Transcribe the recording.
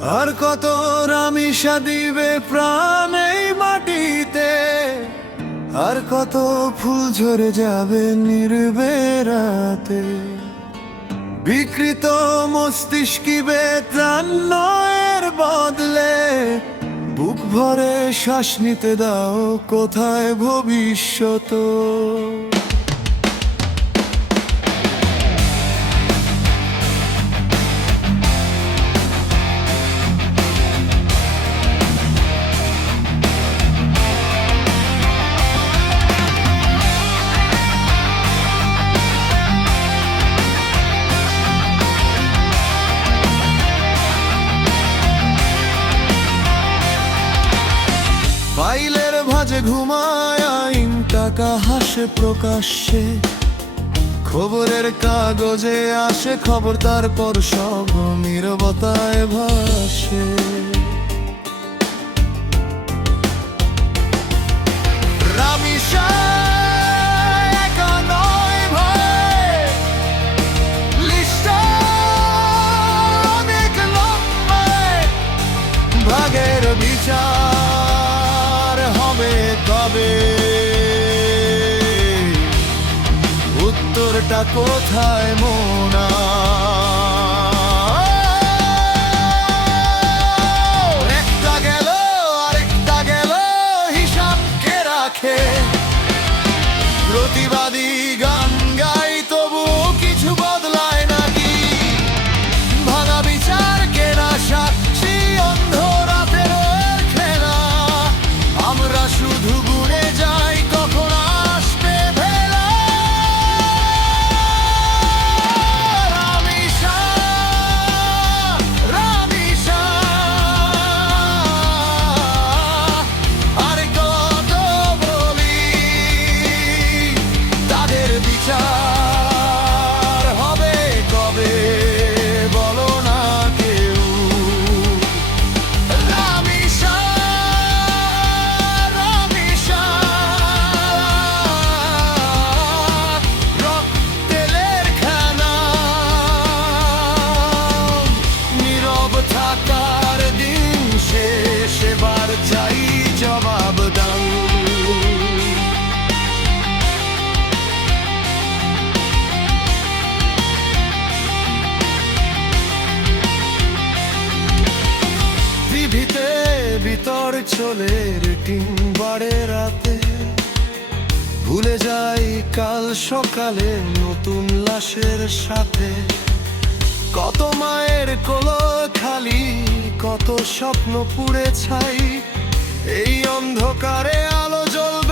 আর কত রামিষা দিবে প্রাণ এই মাটিতে, আর কত ফুল ঝরে যাবে নির্বেরাতে। বিকৃত মস্তিষ্কিবে ত্রাণ নয়ের বদলে বুক ভরে শ্বাস নিতে দাও, কোথায় ভবিষ্যৎ? ফাইলের ভাঁজে ঘুমায় আইন, টাকা হাসে প্রকাশ্যে, খবরের কাগজে আসে খবর, তারপর সব নীরবতায় ভাসে। রামিষা একা নয় ভাই, লিস্টটা অনেক লম্বায়। ভাগের বিচার হবে কবে? উত্তরটা কোথায় মোনা? একটা গেল আরেকটা গেল, হিসাব কে রাখে? প্রতিবাদী গান গাই, তবু কিছু বদলায় নাকি? ভাঙা বিচার কেনা সাক্ষী, অন্ধ রাতের খেলা। আমরা শুধু গুনে যাই, কখন আসবে ভেলা? রামিষা, রামিষা, আর কত বলি, তাদের বিচার হবে কবে? বলো না কেউ। রামিষা, রামিষা, রক্তেলের খানা, নীরব থাকার দিন শেষ, এবার চাই জবাব দাও। টিভিতে ভিতর চলে রেটিং বাড়ে রাতে, ভুলে যাই কাল সকালে নতুন লাশের সাথে। কত মায়ের কোলো খালি, কত স্বপ্ন পুড়ে ছাই। এই অন্ধকারে আলো জ্বলবে